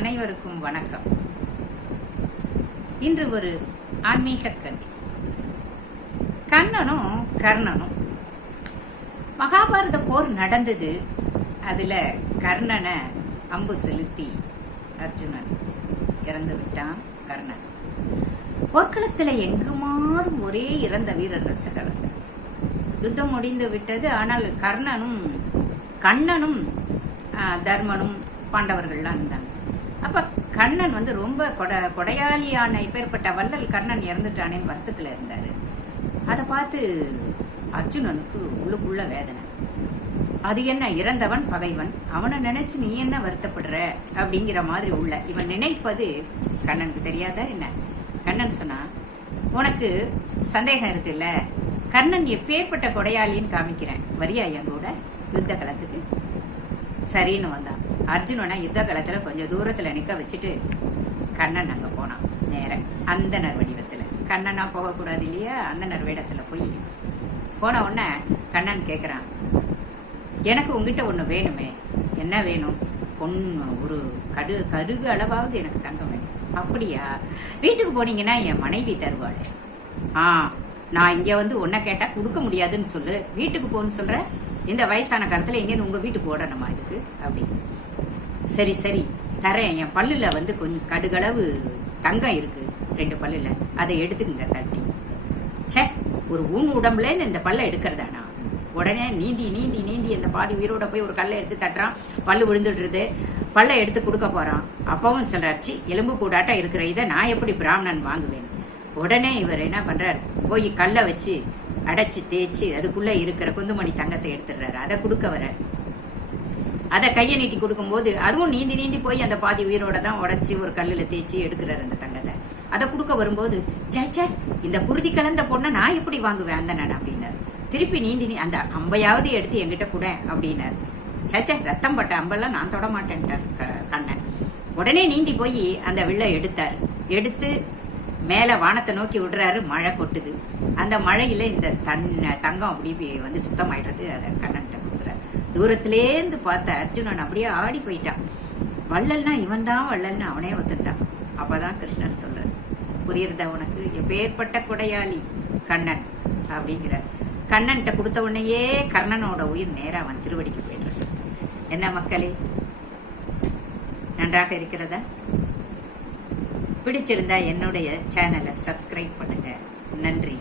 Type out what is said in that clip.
அனைவருக்கும் வணக்கம். இன்று ஒரு ஆன்மீக கதை. கண்ணனும் கர்ணனும். மகாபாரத போர் நடந்தது. அதுல கர்ணனை அம்பு செலுத்தி அர்ஜுனன் இறந்து விட்டான். கர்ணன் போர்க்களத்துல எங்குமாறும் ஒரே இறந்த வீரர்கள் சகலர்கள். யுத்தம் முடிந்து விட்டது. ஆனால் கண்ணனும் தர்மனும் பாண்டவர்கள்லாம் இருந்தாங்க. அப்ப கண்ணன் ரொம்ப கொடையாளியான இப்பேற்பட்ட வள்ளல் கர்ணன் இறந்துட்டானேன்னு வருத்தத்துல இருந்தாரு. அதை பார்த்து அர்ஜுனனுக்கு உள்ளுக்குள்ள வேதனை. அது என்ன, இறந்தவன் பகைவன், அவனை நினைச்சு நீ என்ன வருத்தப்படுற அப்படிங்கிற மாதிரி உள்ள இவன் நினைப்பது கண்ணனுக்கு தெரியாதா என்ன? கண்ணன் சொன்னா, உனக்கு சந்தேகம் இருக்குல்ல, கர்ணன் எப்பேற்பட்ட கொடையாளின்னு காமிக்கிறேன், வரியா எங்கூட யுத்த களத்துக்கு? சரின்னு வந்தான். அர்ஜுனனை யுத்த களத்துல கொஞ்சம் தூரத்துல நிக்க வச்சுட்டு கண்ணன் அங்க போனான். நேர அந்தனர் வடிவத்துல. கண்ணனா போகக்கூடாது இல்லையா? அந்தனர் வேடத்துல போய் போன உடனே கண்ணன் கேக்குறான், எனக்கு உங்ககிட்ட ஒண்ணு வேணுமே. என்ன வேணும்? பொண்ணு ஒரு கருகு அளவாவது எனக்கு தங்கம் வேணும். அப்படியா? வீட்டுக்கு போனீங்கன்னா என் மனைவி தருவாளே. நான் இங்க உன்னை கேட்டா கொடுக்க முடியாதுன்னு சொல்லு. வீட்டுக்கு போன்னு சொல்ற. இந்த வயசான காலத்துல எங்கேருந்து உங்க வீட்டுக்கு ஓடணுமா இதுக்கு? அப்படி சரி சரி தரேன். என் பல்லுல கொஞ்சம் கடுகளவு தங்கம் இருக்கு, 2 பல்லுல. அதை எடுத்துக்குங்க தட்டி. சே, ஒரு ஊன் உடம்புல இந்த பல்ல எடுக்கிறதானா? உடனே நீந்தி நீந்தி நீந்தி அந்த பாதி உயிரோட போய் ஒரு கல்லை எடுத்து தட்டுறான். பல்லு விழுந்துடுறது. பல்ல எடுத்து கொடுக்க போறான். அப்பவும் சொல்றாச்சு, எலும்பு கூடாட்டா இருக்கிற இதை நான் எப்படி பிராமணன் வாங்குவேன்? உடனே இவர் என்ன பண்றாரு, போய் கல்லை வச்சு அடைச்சு தேய்ச்சி அதுக்குள்ள இருக்கிற குந்துமணி தங்கத்தை எடுத்துடுறாரு. அதை கொடுக்க வர அதை கையை நீட்டி கொடுக்கும் போது அதுவும் நீந்தி நீந்தி போய் அந்த பாதி உயிரோட தான் உடைச்சி ஒரு கல்லுல தேய்ச்சி எடுக்கிறாரு அந்த தங்கத்தை. அதை கொடுக்க வரும்போது, சேச்சே, இந்த குருதி கலந்த பொண்ணை நான் எப்படி வாங்குவேன் அந்த நான் அப்படின்னாரு. திருப்பி நீந்தி அந்த அம்பையாவது எடுத்து என்கிட்ட கூட அப்படின்னாரு. சேச்சே, ரத்தம் பட்ட அம்பெல்லாம் நான் தொட மாட்டேன்ட்டார் கண்ணன். உடனே நீந்தி போய் அந்த வில்லை எடுத்தார். எடுத்து மேல வானத்தை நோக்கி விடுறாரு. மழை கொட்டுது. அந்த மழையில இந்த தங்கம் அப்படி சுத்தமாயிடுறது. அதை கண்ணன்ட்ட கொடுக்குறாரு. தூரத்திலேருந்து பார்த்த அர்ஜுனன் அப்படியே ஆடி போயிட்டான். வள்ளல்னா இவன் தான் வள்ளல்னு அவனே ஒத்துட்டான். அப்பதான் கிருஷ்ணர் சொல்ற, புரியுறதா உனக்கு? எப்பேற்பட்ட கொடையாளி கண்ணன் அப்படிங்கிற. கண்ணன்ட்ட கொடுத்த உடனேயே கர்ணனோட உயிர் நேரா அவன் திருவடிக்கு போயிடுறது. என்ன மக்களே, நன்றாக இருக்கிறதா? பிடிச்சிருந்தா என்னுடைய சேனலை சப்ஸ்கிரைப் பண்ணுங்க. நன்றி.